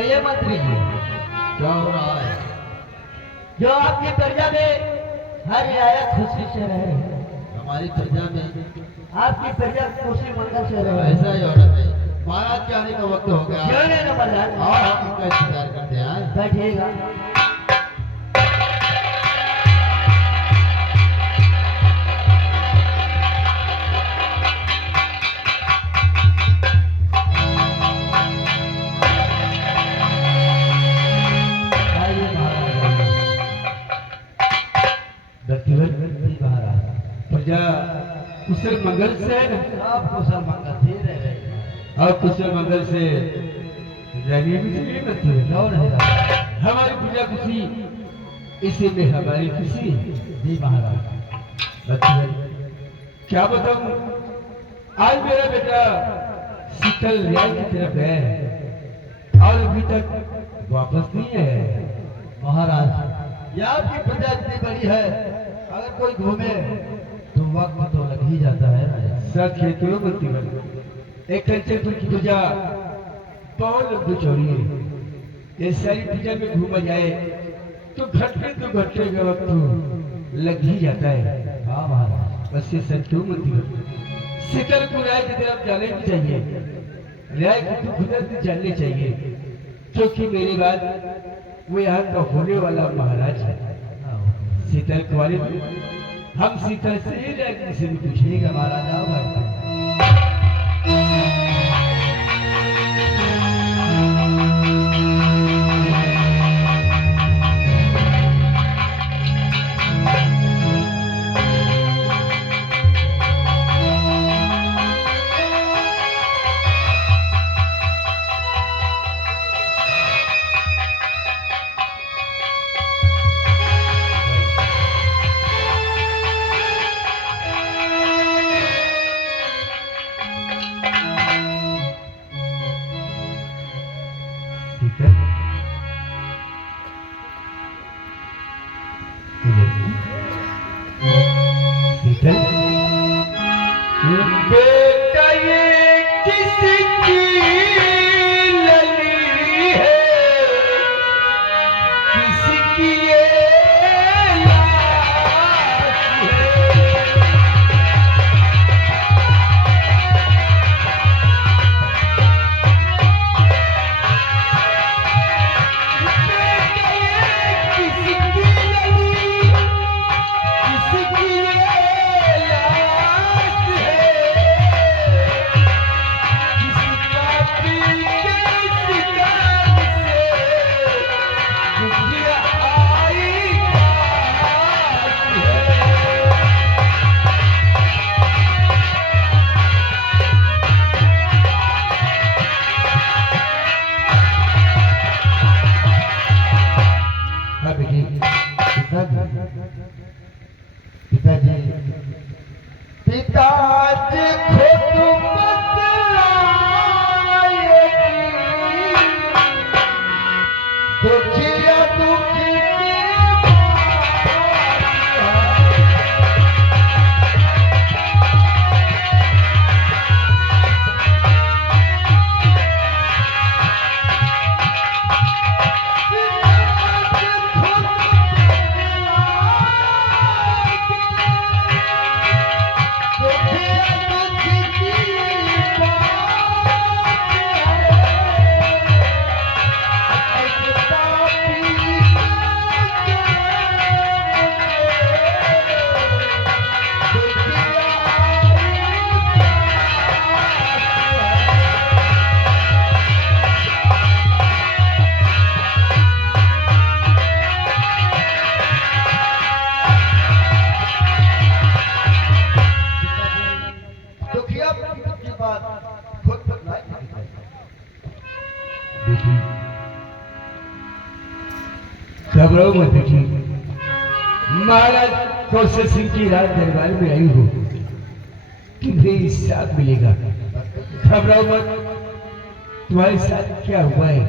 कहिए मंत्री जी, क्या हो रहा है? जो आपकी प्रजा में हर रियायत खुशी से रहे, हमारी प्रजा में आपकी प्रजा खुशी मंगल से रहे। ऐसा ही होना चाहिए। महाराज के आने का वक्त हो गया। क्यों नहीं नंबरदार? हाँ, हम इनका इंतजार करते हैं। बैठिएगा। प्रजा कुशल मंगल से आप कुशल मंगल से रहे और कुशल मंगल से रवि भी चलिए मंत्री। और हमारी प्रजा खुशी, इसी में हमारी खुशी। जी महाराज। क्या बताऊं, आज मेरा बेटा शीतल न्याय की तरफ है और अभी तक वापस नहीं है। महाराज, ये आपकी प्रजा इतनी बड़ी है, अगर कोई घूमे तो वक्त तो लग ही जाता है ना। सच है तो मंत्री, एक कंचनपुर की पूजा बहुत लंबी चौड़ी है। ये सारी पूजा में घूमा जाए तो घटने का वक्त तो लग ही जाता है। हाँ महाराज। बस ये सच क्यों मंत्री, शीतल को न्याय की तरफ जाने भी चाहिए, न्याय की तो खुद जाननी चाहिए, क्योंकि मेरी बात वो यहाँ का होने वाला महाराज है। शीतल कुंवारी, हम शीतल से ही न्याय से भी पूछेगा। महाराज आओ भाई। बेटा ये किसकी लली है, किसकी ये लाश है। बेटा ये किसकी लली, किसकी ये लाश है, किसका दिल के शिकार से दुखिया आई काश है। हाँ बेटी, पिताजी, पिताजी, पिताजी खुद बतलाएगी, दुखिया दुखी दुखिया की बात खुद बतलाएगी बेटी, घबराओ मत बेटी, महाराज कौशल सिंह की रात दरबार में आई हो, तुम्हें साथ मिलेगा। घबराओ मत, तुम्हारे साथ क्या हुआ है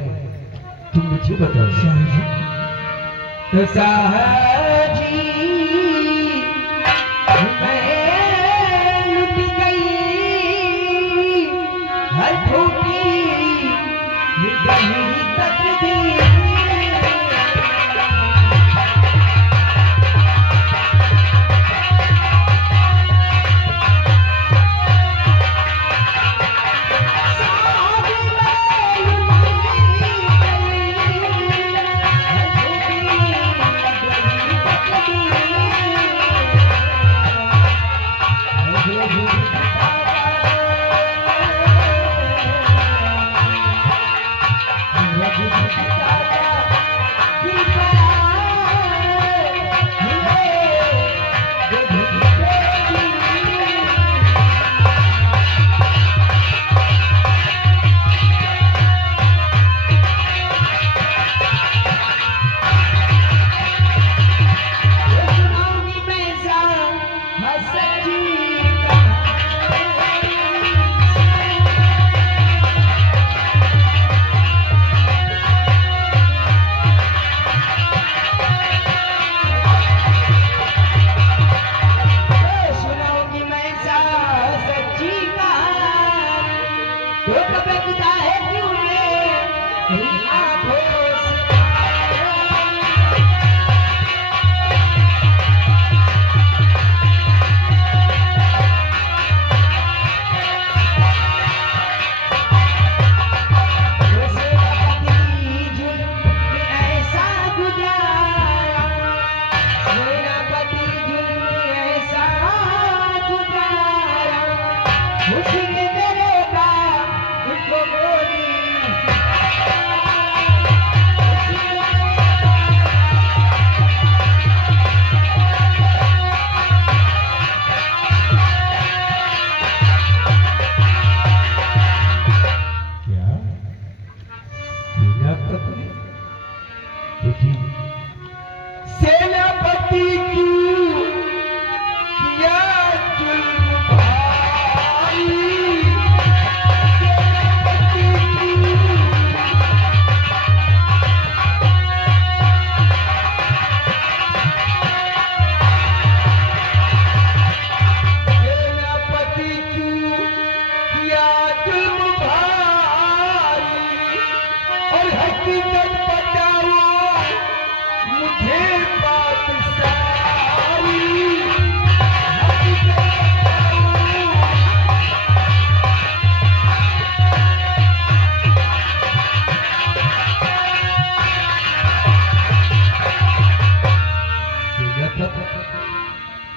तुम मुझे बताओ। साहजी, मैं लुट गई हर छोटी गली तक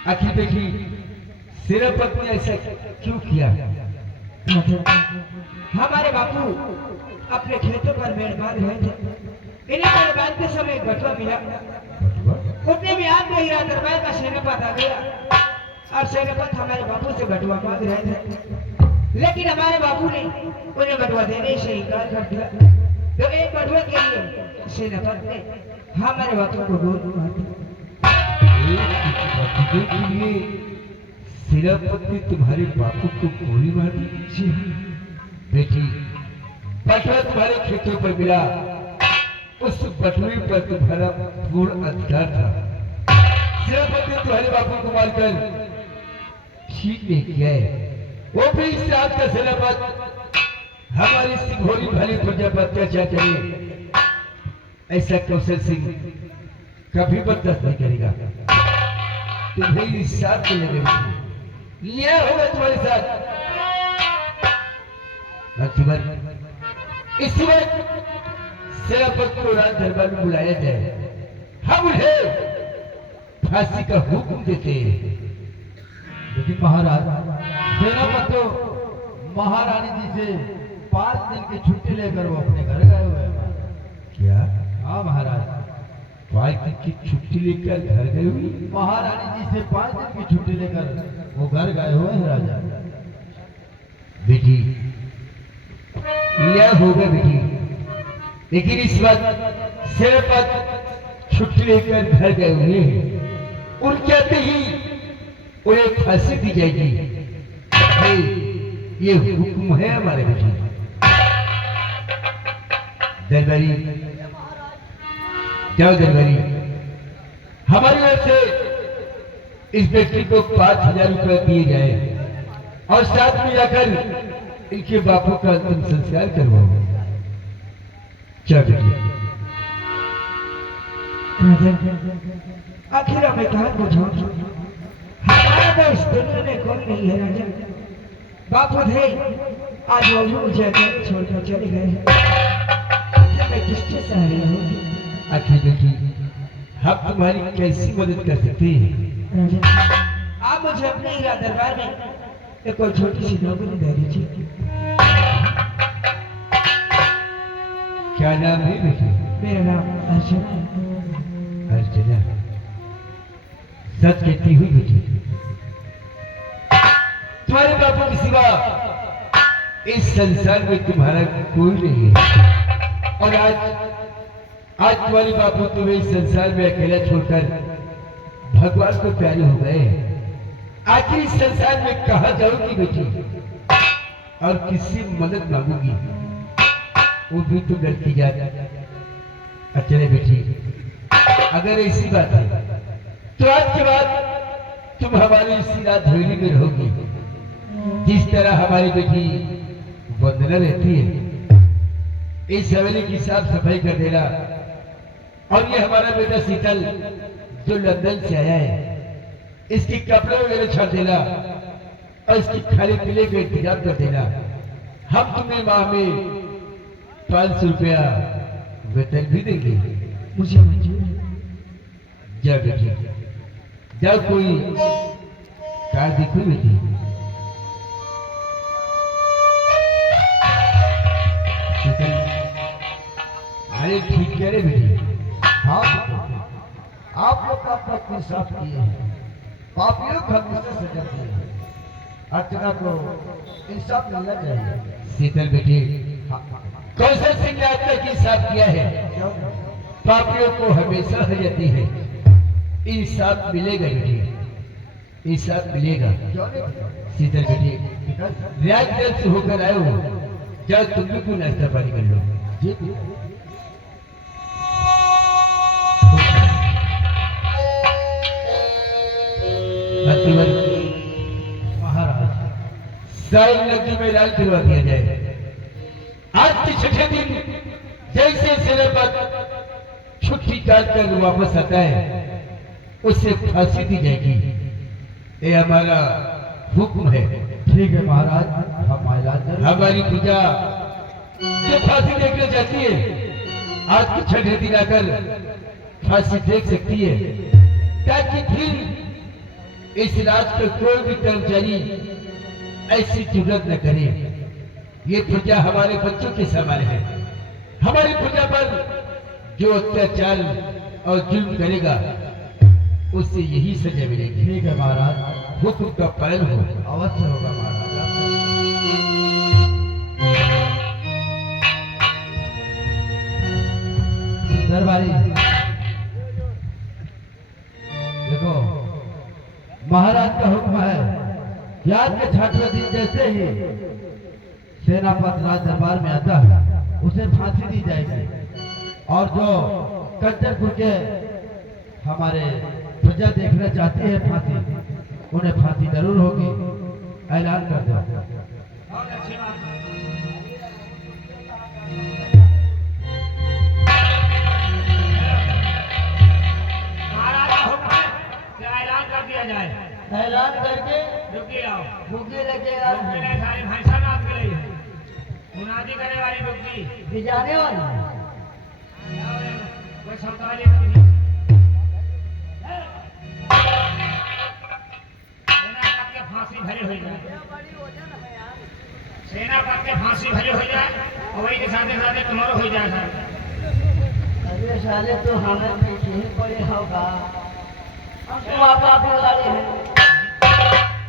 आखिर बेटी सेनापति ने ऐसा क्यों किया? हमारे बापू अपने खेतों पर मेड़ बांध रहे थे। इन्हीं मेड़ बांधते समय एक बटुआ मिला। उतने में आप मेरा दरबार का सेनापत आ गया। अब सेनापत हमारे बापू से बटुआ मांग रहे थे, लेकिन हमारे बापू ने उन्हें बटुआ देने से इनकार कर दिया। तो एक बटुए के लिए सेनापत ने हमारे बापू को गोली मार दी। के लिए सेनापति तुम्हारे बापू को गोली मार दी? बेटी, बटुआ तुम्हारे खेतों पर मिला, उस बटुए पर तुम्हारा पूर्ण अधिकार था। सेनापति तुम्हारे बापू को मारकर ठीक नहीं किया है। वो भी इस रात का सेनापति हमारी सिंघोरी भली प्रजा पर अत्याचार करे, ऐसा कौशल सिंह कभी बर्दाश्त नहीं करेगा। तुम्हें इस साथ मिलेगा, यह होगा तुम्हारे साथ। इसी वक्त सेनापति को राज दरबार में बुलाया जाए, हम उन्हें फांसी का हुक्म देते हैं। लेकिन महाराज, सेनापति तो महारानी जी से 5 दिन की छुट्टी लेकर वो अपने घर गए हुए हैं। क्या? हाँ महाराज, 5 दिन की छुट्टी लेकर घर गए हुई? महारानी जी से 5 दिन की छुट्टी लेकर वो घर गए हुए हैं राजा। बेटी, यह होगा बेटी, लेकिन इस वक्त सेनापति छुट्टी लेकर घर गए हुए हैं। उनके आते ही उन्हें फांसी दी जाएगी। ये हुक्म है हमारे बेटी। दरबारी, जाओ दरबारी, हमारी ओर से इस बेटी को 5,000 रुपए दिए जाए और साथ में जाकर इनके बापू का अंतिम संस्कार करवाओ। चल बेटी। आखिर हमें कहा को छोड़, हमारा तो इस दुनिया में कोई नहीं है राजा। बापू थे, आज वो भी मुझे अकेले छोड़कर चले गए हैं। मैं किसके सहारे रहूंगी? आखिर बेटी, हम तुम्हारी कैसी मदद कर सकते हैं? राजा, आप मुझे अपने इला दरबार में एक कोई छोटी सी नौकरी दे दीजिए। क्या नाम है बेटी? मेरा नाम अर्चना है। अर्चना, सच कहती हुई बेटी, तुम्हारे बापू के सिवा इस संसार में तुम्हारा कोई नहीं है। और आज तुम्हारे बापू तुम्हें इस संसार में अकेला छोड़कर भगवान को प्यारे हो गए। आखिर इस संसार में कहाँ जाओगी बेटी और किससे मदद मांगोगी? वो भी तो गलती जात। अच्छा बेटी, अगर ऐसी बात है तो आज के बाद तुम हमारी इसी रात हवेली में रहोगी। जिस तरह हमारी बेटी वंदना रहती है, इस हवेली की साफ सफाई कर देना। और ये हमारा बेटा शीतल जो लंदन से आया है, इसके कपड़े वगैरह छाड़ देना और इसकी खाने पीने का इंतजाम कर देना। हम तुम्हें माह में 500 रुपया वेतन भी देंगे। मुझे मंजूर है। जा बेटी, जा कोई कार देखो बेटी। अरे ठीक कह रहे बेटी। हाँ, आप लोग का अपना इंसाफ किए हैं, पापियों को हमेशा सजा दी है। अर्चना को इंसाफ मिलना चाहिए। शीतल बेटी, कौशल सिंह ने आज तक इंसाफ किया है, पापियों को हमेशा सजाती है। इंसाफ मिलेगा बेटी, इंसाफ मिलेगा। शीतल बेटी, रियाज दल से होकर आए हो, जाओ तुम भी कोई नाश्ता पानी कर लो। जी महाराज, सारी नदी में लाल करवा दिया जाए। आज के छठे दिन जैसे सेनापति छुट्टी काट कर वापस आता है, उसे फांसी दी जाएगी। ये हमारा हुक्म है। ठीक है महाराज, हम इलाज करें। हमारी पूजा जो फांसी देखना चाहती है, आज के छठे दिन आकर फांसी देख सकती है। ताकि फिर इस राज का कोई भी कर्मचारी ऐसी जरूरत न करे। ये प्रजा हमारे बच्चों के समान है। हमारी प्रजा पर जो अत्याचार और जुल्म करेगा उससे यही सजा मिलेगी। ठीक है महाराज, हुक्म का पालन हो। अवश्य होगा महाराज। दरबारी देखो, महाराज का हुक्म है कि आज के छठवें दिन जैसे ही सेनापति राज दरबार में आता है उसे फांसी दी जाएगी। और जो कंचनपुर के हमारे प्रजा देखना चाहती है फांसी, उन्हें फांसी जरूर होगी। ऐलान कर दो। बहुत अच्छी बात है। महाराज का हुक्म है कि ऐलान कर दिया जाए। ऐलान करके रुकी आओ। बुके लेके रुकी नहीं, सारी भैंसा नाप के लिए मुनादी करे वाली रुकी। भिजाने वाली कोई क्षमता वाली रुकी नहीं। सेनापति के फांसी भरे हो जाए। सेनापति के फांसी भरे हो जाए और वही के साथ तुम्हारा हो जाए। अरे साले तो हमें पीछे ही पड़े होगा। हम तो आपा बिगाड़े हैं।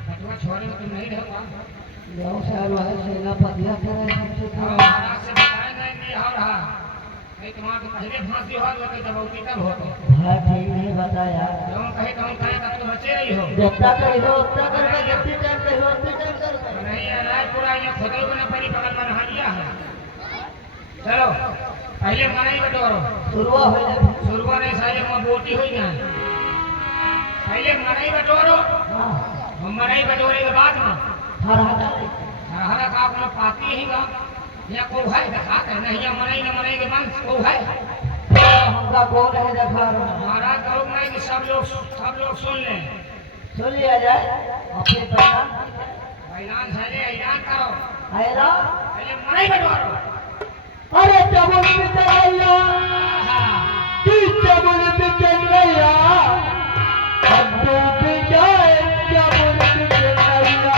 बटुआ छोड़े में तुम नहीं रहोगा। जाओ साल वाले सेनापतिया करे हमसे और महाराज से बताया नहीं हो रहा। नहीं तुम्हारा पहले फांसी हुआ तो दबौती तब हो तो भाई ठीक नहीं बताया। कहीं तब तो बचे नहीं हो। जितना कही हो उतना करके, जितनी टाइम कही हो उतनी टाइम करके। नहीं यार, पूरा यहाँ खुद ही बना परी पकड़ में नहा लिया है। चलो पहले मना ही बटोरो। शुरुआ हो जाए। शुरुआ नहीं सारे बोटी हुई ना। पहले मना ही बटोरो। हाँ, हम मना ही बटोरे के बाद में हर हटा ले। हरा का अपना पाती ही गा या को है देखा कर नहीं या मनाई न मनाई के मन को है। हमका कौन है देखा रहा। महाराज कहो नहीं कि सब लोग सुन ले। सुन लिया जाए अपने पैगाम। ऐलान है, ऐलान करो। आएगा पहले मनाई बटोरो। अरे चबुल पे चलैया, कि चबुल पे चलैया, अब डूब जाए चबुल पे चलैया।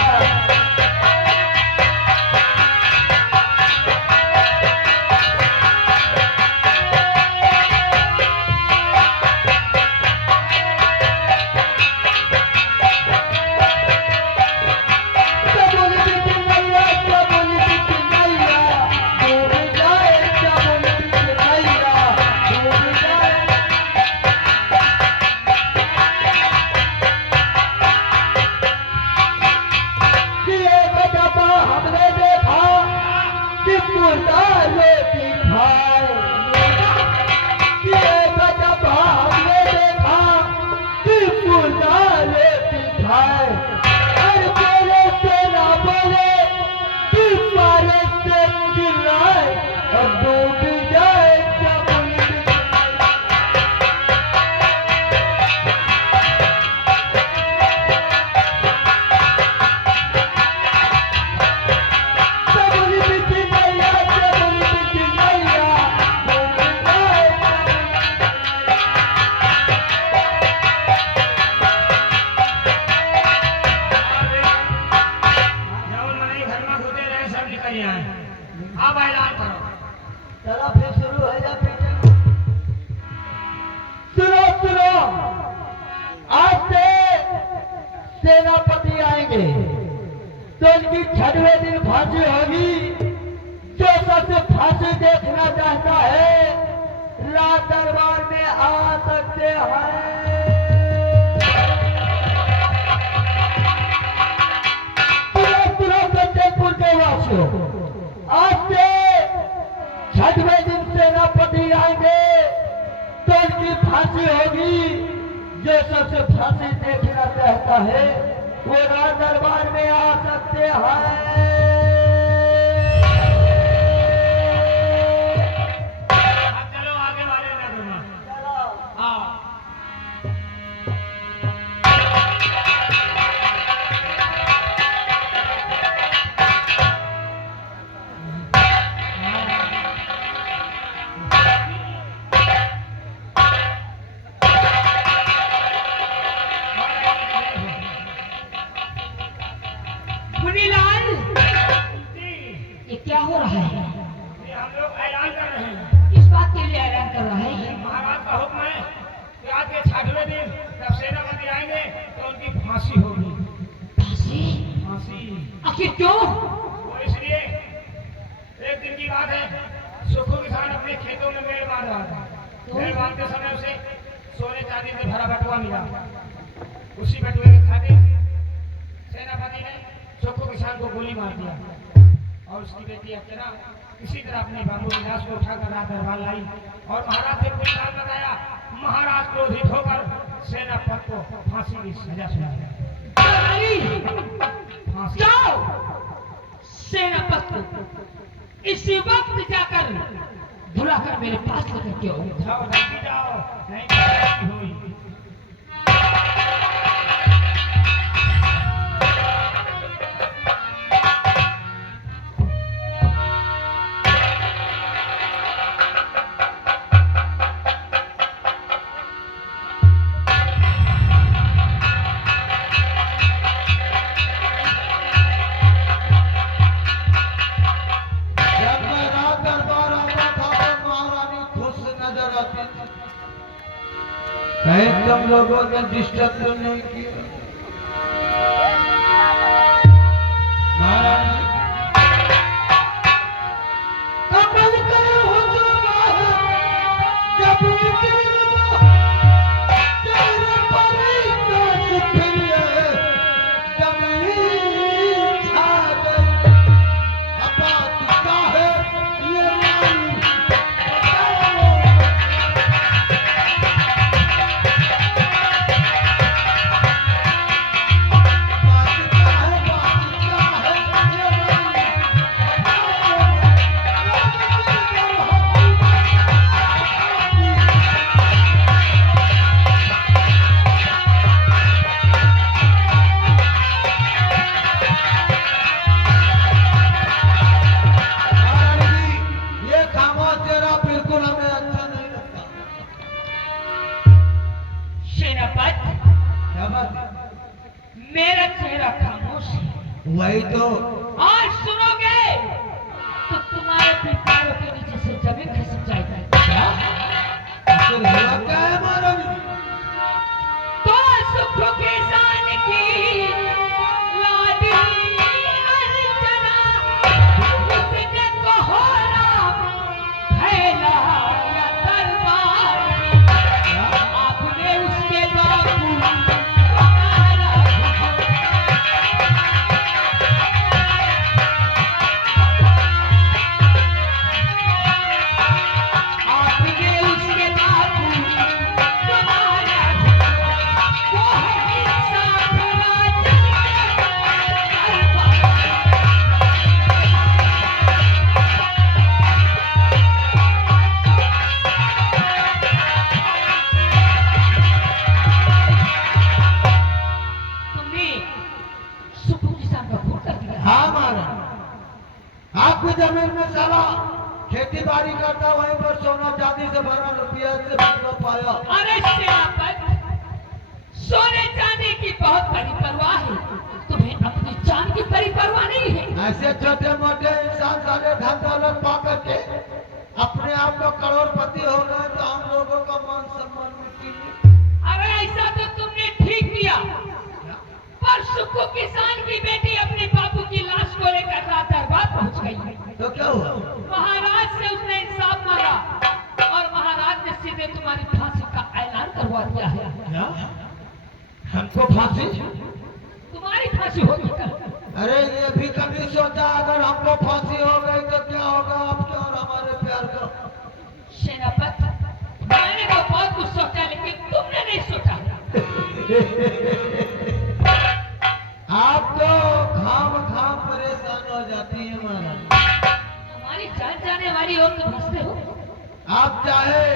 अब ऐलान करो। चलो फिर शुरू हो जा। सुनो सुनो, आज से सेनापति आएंगे तो उनकी छठवें दिन फांसी होगी। जो सबसे फांसी देखना चाहता है राज दरबार में आ सकते हैं। कंचनपुर के वासियों, आज से छठवें दिन सेनापति आएंगे तो उनकी फांसी होगी। जो सबसे फांसी देखना चाहता है वो राज दरबार में आ सकते हैं। चलो आगे वाले ना घूमा। आओ। आखिर क्यों? वो इसलिए, एक दिन की बात है, सुखू किसान अपने खेतों में मेड़ बांध रहा था। मेड़ बांधते समय उसे सोने चांदी से भरा बटुआ मिला। उसी बटुए के खाते सेनापति ने सुखू किसान को गोली मार दिया और उसकी बेटी अर्चना इसी तरह अपने बाबू विलास को उठाकर रात दरबार लाई और महाराज से पूरी बात बताया। महाराज क्रोधित होकर सेनापति को फांसी की सजा सुनाया। फांसी। जाओ सेनापति को इसी वक्त जाकर बुलाकर मेरे पास लेकर के आओ। जाओ जल्दी जाओ, नहीं तो ऐसी हुई। जब मैं रात दरबार आता था तो महारानी खुश नजर आती थी। कहीं तुम लोगों ने डिस्टर्ब तो नहीं किया? महारानी कमल करे हो जो बाहर, जब निकली वो तेरे परी का सुखिए, जमीन छा गई। अब बात क्या है ये रानी बताओ। ये खामोश तेरा बिल्कुल हमें अच्छा नहीं लगता। सेनापति क्या बात है? मेरा चेहरा खामोश है। वही तो। आज सुनोगे तो तुम्हारे भी पैरों के नीचे से जमीन खिसक जाएगी। आखिर हुआ क्या है महारानी? तो सुख किसान की लाडली अर्चना उसने कोहरा फैलाया दरबार। आपने उसके बाबू को मारा। आपने उसके बाबू को मारा। वो है इंसाफ राजन के दरबार। तुमने सुखू किसान का खून कर दिया। हाँ महारानी, आपकी जमीन में सारा खेती बाड़ी करता, वहीं पर सोना चांदी से भरा रुपया से बदला पाया। अरे सेनापति, सोने चांदी की बहुत बड़ी परवाह है, तुम्हें अपनी जान की बड़ी परवाह नहीं है। ऐसे छोटे मोटे इंसान सारे धन दौलत पा करके अपने आप को करोड़पति हो गए तो हम लोगों का मान सम्मान मिट्टी में। अरे ऐसा तो तुमने ठीक किया, पर सुखू किसान की बेटी अपने बाबू की लाश को लेकर रात दरबार पहुंच गई। तो क्या हुआ? महाराज से उसने इंसाफ मांगा और महाराज ने सीधे तुम्हारी फांसी का ऐलान करवा दिया है। क्या? हमको फांसी? तुम्हारी फांसी होगी कल। अरे ये भी कभी सोचा अगर हमको फांसी हो गई तो क्या होगा आपके और हमारे प्यार का? सेनापति, मैंने तो बहुत कुछ सोचा लेकिन तुमने नहीं सोचा। आप तो खाम खाम परेशान हो जाती है महाराज। तुम्हारी जान जाने वाली हो तुम हंसते हो। आप चाहे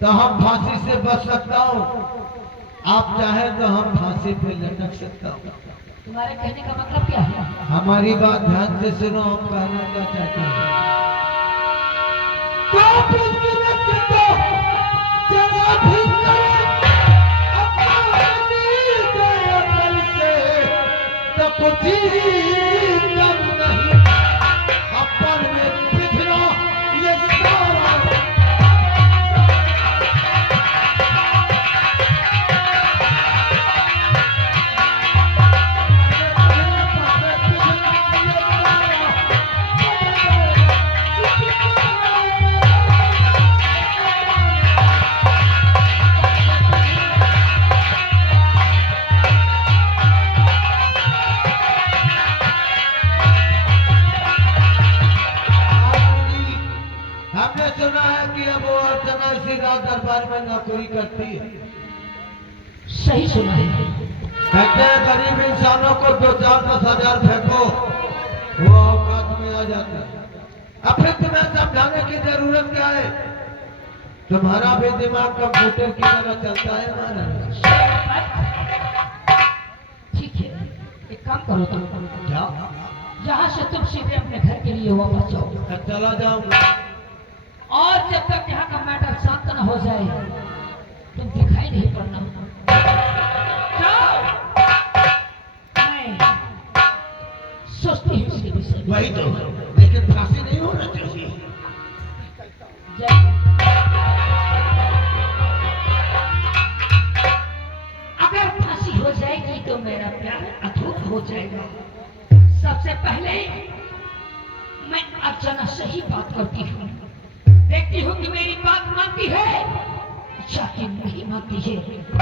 तो हम फांसी से बच सकता हूँ, आप चाहे तो हम फांसी पे लटक सकता हूँ। तुम्हारे कहने का मतलब क्या है? हमारी बात ध्यान से सुनो, हम कहना क्या चाहते हैं। तो पुष्टि व्यक्ति को जरा भी करे अपना नील के अकल से, तो कुछ ही कम नहीं। अपन में बिखरा ये सारा सही सुना है। कहते हैं गरीब इंसानों को 2-4-10 हजार फेंको वो औकात में आ जाता है। अब फिर तुम्हें समझाने की जरूरत क्या है? तुम्हारा भी दिमाग कंप्यूटर की तरह चलता है महाराज। ठीक है, एक काम करो तुम, क्या? यहाँ से तुम सीधे अपने घर के लिए वापस जाओ। चला जाऊंगा। और जब तक यहाँ का मैटर शांत न हो जाए तुम दिखाई नहीं पड़ना। जाओ। मैं सोचती हूँ इसके विषय में। वही तो, लेकिन फांसी नहीं होना चाहिए। अगर फांसी हो जाएगी तो मेरा प्यार अधूरा हो जाएगा। सबसे पहले मैं अर्चना से ही बात करती हूँ, देखती हूँ कि मेरी बात मानती है या कि नहीं मानती है।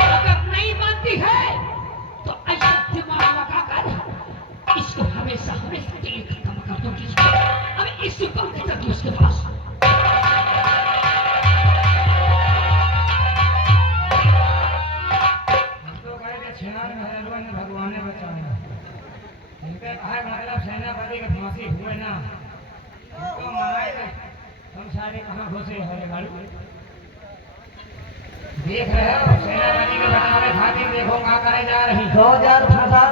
अगर नहीं मानती है तो ऐसा दिमाग लगाकर इसको हमेशा हमेशा के लिए खत्म कर दूंगी। अब इसी पर निकलती उसके पास। भगवान ने बचाया। इनके कहा मतलब सेनापति के फांसी हुए ना तो मनाए गए। हम सारे कहाँ घुसे हैं गाड़ी देख रहे हो? सेनापति के बचाने खातिर देखो कहाँ करे जा रही। 2000 फंसा